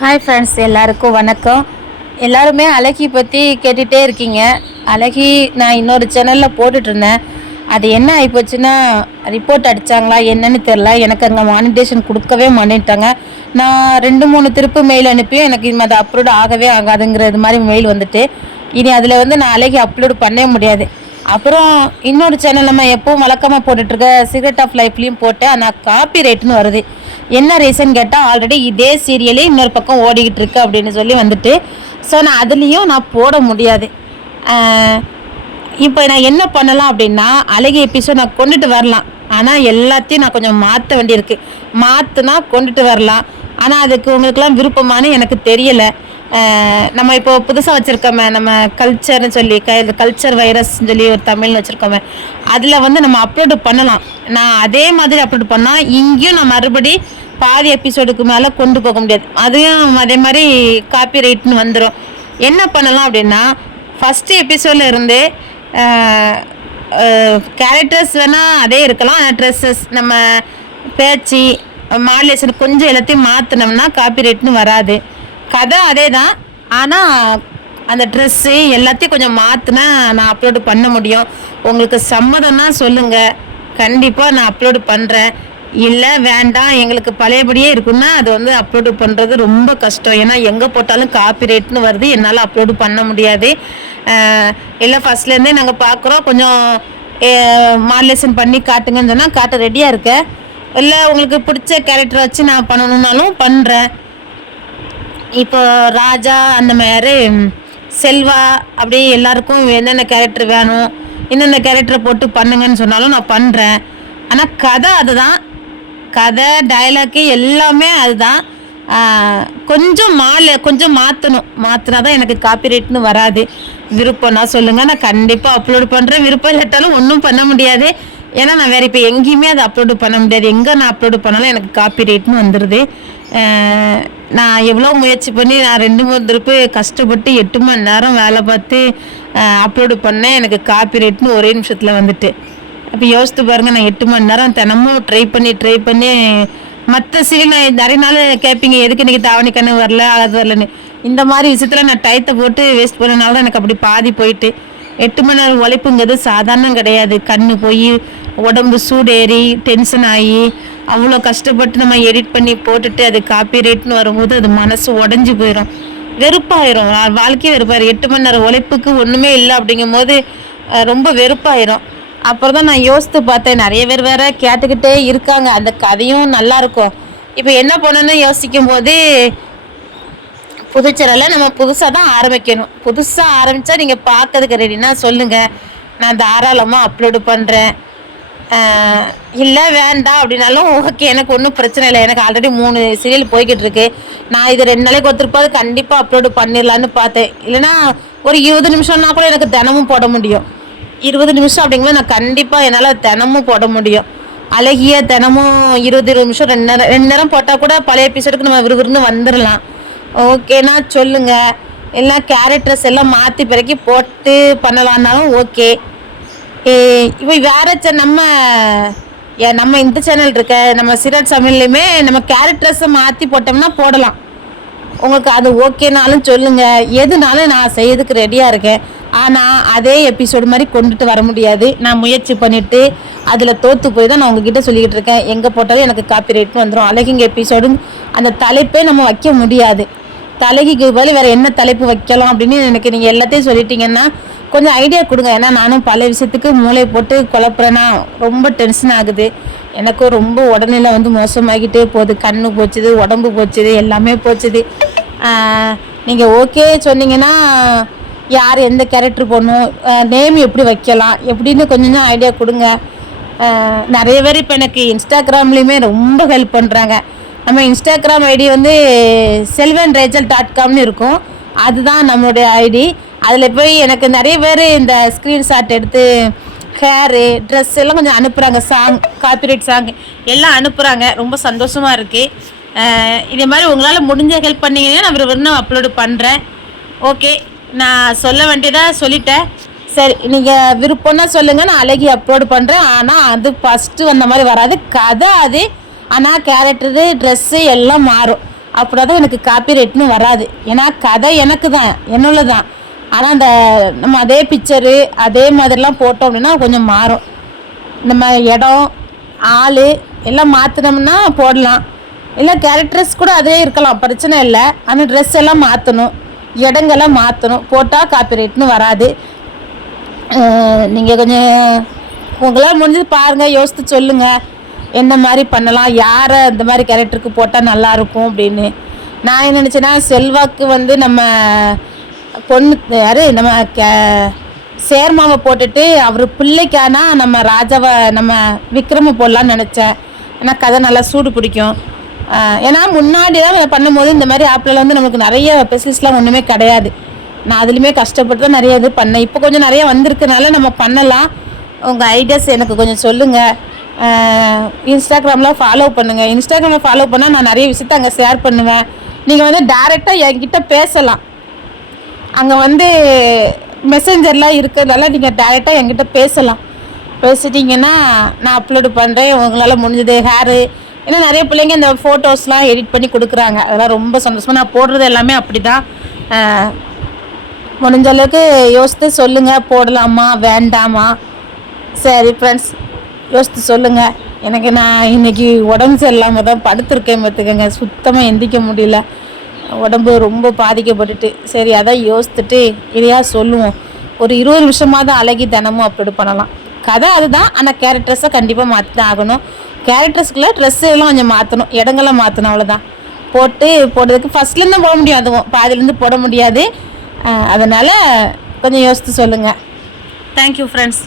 Hi friends எல்லாருக்கும் வணக்கம். எல்லாருமே அழகி பற்றி கேட்டுகிட்டே இருக்கீங்க. அழகி நான் இன்னொரு சேனலில் போட்டுட்ருந்தேன் அது என்ன ஆகிப்போச்சுன்னா ரிப்போர்ட் அடித்தாங்களா என்னன்னு தெரில எனக்கு அங்கே மானிட்டேஷன் கொடுக்கவே மாட்டேன்ட்டாங்க. நான் ரெண்டு மூணு திருப்பு மெயில் அனுப்பியும் எனக்கு இனிமேல் அது அப்லோடு ஆகவே ஆகாதுங்கிறது மாதிரி மெயில் வந்துட்டு. இனி அதில் வந்து நான் அழகி அப்லோடு பண்ணவே முடியாது. அப்புறம் இன்னொரு சேனல் நம்ம எப்பவும் வழக்கமாக போட்டுட்ருக்க சிகரெட் ஆஃப் லைஃப்லேயும் போட்டேன். ஆனால் காப்பி ரேட்டுன்னு வருது. என்ன ரீசன் கேட்டால் ஆல்ரெடி இதே சீரியலே இன்னொரு பக்கம் ஓடிக்கிட்டு இருக்கு அப்படின்னு சொல்லி வந்துட்டு ஸோ நான் அதுலேயும் நான் போட முடியாது. இப்போ நான் என்ன பண்ணலாம் அப்படின்னா அழகிய எபிசோட் நான் கொண்டுட்டு வரலாம். ஆனால் எல்லாத்தையும் நான் கொஞ்சம் மாற்ற வேண்டியிருக்கு. மாற்றினா கொண்டுட்டு வரலாம். ஆனால் அதுக்கு உங்களுக்குலாம் விருப்பமானு எனக்கு தெரியலை. நம்ம இப்போ புதுசாக வச்சுருக்கோமே நம்ம கல்ச்சர்னு சொல்லி க கல்ச்சர் வைரஸ்ன்னு சொல்லி ஒரு தமிழ்னு வச்சுருக்கோமே அதில் வந்து நம்ம அப்லோடு பண்ணலாம். நான் அதே மாதிரி அப்லோடு பண்ணால் இங்கேயும் நான் மறுபடி பாதி எபிசோடுக்கு மேலே கொண்டு போக முடியாது. அதையும் அதே மாதிரி காப்பி ரைட்னு வந்துடும் என்ன பண்ணலாம் அப்படின்னா ஃபஸ்ட்டு எபிசோடில் இருந்து கேரக்டர்ஸ் வேணால் அதே இருக்கலாம். ட்ரெஸ்ஸஸ் நம்ம பேச்சு மாடலேஷன் கொஞ்சம் எல்லாத்தையும் மாற்றினோம்னா காப்பி ரைட்னு வராது. கதை அதே தான் ஆனால் அந்த ட்ரெஸ்ஸு எல்லாத்தையும் கொஞ்சம் மாற்றினா நான் அப்லோடு பண்ண முடியும். உங்களுக்கு சம்மதம்னா சொல்லுங்கள் கண்டிப்பாக நான் அப்லோடு பண்ணுறேன் இல்லை வேண்டாம். எங்களுக்கு பழையபடியே இருக்குன்னா அது வந்து அப்லோடு பண்ணுறது ரொம்ப கஷ்டம். ஏன்னா எங்கே போட்டாலும் காப்பி ரேட்னு வருது. என்னால் அப்லோடு பண்ண முடியாது. இல்லை ஃபஸ்ட்லேருந்தே நாங்கள் பார்க்குறோம் கொஞ்சம் மாடுலேஷன் பண்ணி காட்டுங்கன்னு சொன்னால் காட்ட ரெடியாக இருக்கேன் இல்லை உங்களுக்கு பிடிச்ச கேரக்டர் வச்சு நான் பண்ணணுன்னாலும் பண்ணுறேன் இப்போ ராஜா அந்த மாதிரி செல்வா அப்படி எல்லாருக்கும் என்னென்ன கேரக்டர் வேணும் என்னென்ன கேரக்டரை போட்டு பண்ணுங்கன்னு சொன்னாலும் நான் பண்ணுறேன் ஆனால் கதை அதுதான். கதை டைலாக்கு எல்லாமே அதுதான். கொஞ்சம் மாலை கொஞ்சம் மாற்றணும் மாற்றினா தான் எனக்கு காப்பிரைட்னு வராது. விருப்பம்னா சொல்லுங்கள் நான் கண்டிப்பாக அப்லோடு பண்ணுறேன் விருப்பம் இல்லாட்டாலும் ஒன்றும் பண்ண முடியாது. ஏன்னா நான் வேறு இப்போ எங்கேயுமே அதை அப்லோடு பண்ண முடியாது. எங்கே நான் அப்லோடு பண்ணாலும் எனக்கு காப்பி ரேட்னு வந்துடுது நான் எவ்வளோ முயற்சி பண்ணி நான் ரெண்டு மூணு திருப்பு கஷ்டப்பட்டு எட்டு மணி நேரம் வேலை பார்த்து அப்லோடு பண்ணேன். எனக்கு காப்பி ரேட்னு ஒரே நிமிஷத்தில் வந்துட்டு. அப்போ யோசித்து பாருங்கள் நான் எட்டு மணி நேரம் தினமும் ட்ரை பண்ணி ட்ரை பண்ணி மற்ற சீரியல் நான் நிறைய நாள் கேட்பீங்க எதுக்கு இன்றைக்கி தாவணி கண்ணு வரல அது வரலன்னு. இந்த மாதிரி விஷயத்தில் நான் டயத்தை போட்டு வேஸ்ட் பண்ணனால தான் எனக்கு அப்படி பாதி போயிட்டு. எட்டு மணி நேரம் உழைப்புங்கிறது சாதாரணம் கிடையாது. கண்ணு போய் உடம்பு சூடேறி டென்ஷன் ஆகி அவ்வளோ கஷ்டப்பட்டு நம்ம எடிட் பண்ணி போட்டுட்டு அது காப்பி ரேட்னு வரும்போது அது மனசு உடஞ்சி போயிடும் வெறுப்பாயிரும். வாழ்க்கையே வெறுப்பாயிரும். எட்டு மணி நேரம் உழைப்புக்கு ஒன்றுமே இல்லை அப்படிங்கும் போது ரொம்ப வெறுப்பாயிரும். அப்புறம் தான் நான் யோசித்து பார்த்தேன். நிறைய பேர் வேற கேட்டுக்கிட்டே இருக்காங்க. அந்த கதையும் நல்லா இருக்கும். இப்போ என்ன பண்ணணும்னு யோசிக்கும் போது புதுச்சேரியில் நம்ம புதுசாக தான் ஆரம்பிக்கணும். புதுசாக ஆரம்பித்தா நீங்கள் பார்க்கறதுக்கு ரெடினா சொல்லுங்கள் நான் தாராளமாக அப்லோடு பண்ணுறேன் இல்லை வேண்டாம் அப்படின்னாலும் ஓகே எனக்கு ஒன்றும் பிரச்சனை இல்லை. எனக்கு ஆல்ரெடி மூணு சீரியல் போய்கிட்டு இருக்கு. நான் இது ரெண்டு நாளைக்கு ஒருத்தருப்பாது கண்டிப்பாக அப்லோடு பண்ணிடலான்னு பார்த்தேன். இல்லைனா ஒரு இருபது நிமிஷம்னா கூட எனக்கு தினமும் போட முடியும். இருபது நிமிஷம் அப்படிங்கும்போது நான் கண்டிப்பாக என்னால் தினமும் போட முடியும். அழகிய தினமும் இருபது இருபது நிமிஷம் ரெண்டு நேரம் ரெண்டு நேரம் போட்டால் கூட பழைய எபிசோடுக்கு நம்ம விறுவிறுன்னு வந்துடலாம் ஓகேனா சொல்லுங்கள் எல்லாம் கேரக்டர்ஸ் எல்லாம் மாற்றி பிறக்கி போட்டு பண்ணலான்னாலும் ஓகே இப்போ வேற நம்ம நம்ம இந்த சேனல் இருக்க நம்ம சிரட் சமையல்லையுமே நம்ம கேரக்டர்ஸை மாற்றி போட்டோம்னா போடலாம். உங்களுக்கு அது ஓகேனாலும் சொல்லுங்கள் எதுனாலும் நான் செய்யறதுக்கு ரெடியாக இருக்கேன். ஆனால் அதே எபிசோடு மாதிரி கொண்டுட்டு வர முடியாது. நான் முயற்சி பண்ணிவிட்டு அதில் தோற்று போய் தான் நான் உங்ககிட்ட சொல்லிக்கிட்டு இருக்கேன். எங்கே போட்டாலும் எனக்கு காப்பி ரைட்னு வந்துடும் அழகிங்க எபிசோடும் அந்த தலைப்பே நம்ம வைக்க முடியாது. தலைக்கு பதில் வேறு என்ன தலைப்பு வைக்கலாம் அப்படின்னு எனக்கு நீங்கள் எல்லாத்தையும் சொல்லிட்டீங்கன்னா கொஞ்சம் ஐடியா கொடுங்க. ஏன்னா நானும் பல விஷயத்துக்கு மூளை போட்டு குழப்புறேன்னா ரொம்ப டென்ஷன் ஆகுது. எனக்கும் ரொம்ப உடல்நிலை வந்து மோசமாகிட்டே போகுது. கண்ணு போச்சுது உடம்பு போச்சுது எல்லாமே போச்சுது. நீங்கள் ஓகே சொன்னீங்கன்னா யார் எந்த கேரக்டர் போடணும் நேம் எப்படி வைக்கலாம் எப்படின்னு கொஞ்சம் ஐடியா கொடுங்க. நிறைய பேர் இப்போ எனக்கு இன்ஸ்டாகிராம்லேயுமே ரொம்ப ஹெல்ப் பண்ணுறாங்க நம்ம இன்ஸ்டாகிராம் ஐடி வந்து செல்வன் ரேஜல் டாட் காம்னு இருக்கும். அதுதான் நம்மளுடைய ஐடி. அதில் போய் எனக்கு நிறைய பேர் இந்த ஸ்க்ரீன்ஷாட் எடுத்து ஹேரு ட்ரெஸ் எல்லாம் கொஞ்சம் அனுப்புகிறாங்க சாங் காப்பிரைட் சாங் எல்லாம் அனுப்புகிறாங்க ரொம்ப சந்தோஷமாக இருக்குது இதே மாதிரி உங்களால் முடிஞ்ச ஹெல்ப் பண்ணிங்கன்னா நான் இன்னும் அப்லோடு பண்ணுறேன் ஓகே நான் சொல்ல வேண்டியதாக சொல்லிட்டேன். சரி நீங்கள் விருப்பம்னா சொல்லுங்கள் நான் அழகி அப்லோடு பண்ணுறேன் ஆனால் அது ஃபஸ்ட்டு வந்த மாதிரி வராது. கதை அது. ஆனால் கேரக்டரு ட்ரெஸ்ஸு எல்லாம் மாறும். அப்படின்னா தான் எனக்கு காப்பி ரேட்னு வராது. ஏன்னா கதை எனக்கு தான் என்னுள்ள தான் ஆனால் அந்த நம்ம அதே பிக்சரு அதே மாதிரிலாம் போட்டோம் அப்படின்னா கொஞ்சம் மாறும். நம்ம இடம் ஆள் எல்லாம் மாற்றினோம்னா போடலாம். இல்லை கேரக்டர்ஸ் கூட அதே இருக்கலாம். பிரச்சனை இல்லை. ஆனால் ட்ரெஸ் எல்லாம் மாற்றணும் இடங்களை மாற்றணும் போட்டால் காப்பி ரேட்னு வராது நீங்கள் கொஞ்சம் உங்களால் முடிஞ்சது பாருங்கள் யோசித்து சொல்லுங்கள் எந்த மாதிரி பண்ணலாம் யாரை இந்த மாதிரி கேரக்டருக்கு போட்டால் நல்லாயிருக்கும் அப்படின்னு. நான் என்ன நினச்சேன்னா செல்வாக்கு வந்து நம்ம பொண்ணு யாரு நம்ம கே சேர்மாவை போட்டுட்டு அவர் பிள்ளைக்கானா நம்ம ராஜாவை நம்ம விக்ரம போடலான்னு நினச்சேன். ஆனால் கதை நல்லா சூடு பிடிக்கும். ஏன்னா முன்னாடி தான் பண்ணும்போது இந்த மாதிரி ஆப்பில் வந்து நமக்கு நிறைய ஃபெசிலிட்டிஸ்லாம் ஒன்றுமே கிடையாது. நான் அதுலேயுமே கஷ்டப்பட்டு தான் நிறைய இது பண்ணேன். இப்போ கொஞ்சம் நிறைய வந்திருக்கனால நம்ம பண்ணலாம். உங்கள் ஐடியாஸ் எனக்கு கொஞ்சம் சொல்லுங்கள் இன்ஸ்டாகிராமில் ஃபாலோ பண்ணுங்கள் இன்ஸ்டாகிராமில் ஃபாலோ பண்ணால் நான் நிறைய விஷயத்த அங்கே ஷேர் பண்ணுவேன். நீங்கள் வந்து டேரெக்டாக என்கிட்ட பேசலாம். அங்கே வந்து மெசேஞ்சர்லாம் இருக்கிறதால நீங்கள் டேரெக்டாக என்கிட்ட பேசலாம். பேசிட்டிங்கன்னா நான் அப்லோடு பண்ணுறேன் உங்களால் முடிஞ்சது ஹேரு ஏன்னா நிறைய பிள்ளைங்க இந்த ஃபோட்டோஸ்லாம் எடிட் பண்ணி கொடுக்குறாங்க. அதெல்லாம் ரொம்ப சந்தோஷமாக நான் போடுறது எல்லாமே அப்படி தான் முடிஞ்ச அளவுக்கு யோசித்து சொல்லுங்கள் போடலாமா வேண்டாமா? சரி ஃப்ரெண்ட்ஸ் யோசித்து சொல்லுங்கள் எனக்கு நான் இன்னைக்கு உடம்பு சரியில்லாமல் தான் படுத்திருக்கேன் பார்த்துக்கங்க. சுத்தமாக எந்திக்க முடியல. உடம்பு ரொம்ப பாதிக்கப்பட்டுட்டு. சரி அதான் யோசித்துட்டு இதையா சொல்லுவோம். ஒரு இருபது நிமிஷமாக தான் அழகி தினமும் அப்லோடு பண்ணலாம். கதை அதுதான். ஆனால் கேரக்டர்ஸை கண்டிப்பாக மாற்றி தான் ஆகணும். கேரக்டர்ஸ்க்குள்ள ட்ரெஸ் எல்லாம் கொஞ்சம் மாற்றணும் இடங்கள்லாம் மாற்றணும் அவ்வளோதான் போட்டு போடுறதுக்கு ஃபஸ்ட்லேருந்து போட முடியும். அதுவும் பாதிலேருந்து போட முடியாது. அதனால் கொஞ்சம் யோசித்து சொல்லுங்கள் தேங்க்யூ ஃப்ரெண்ட்ஸ்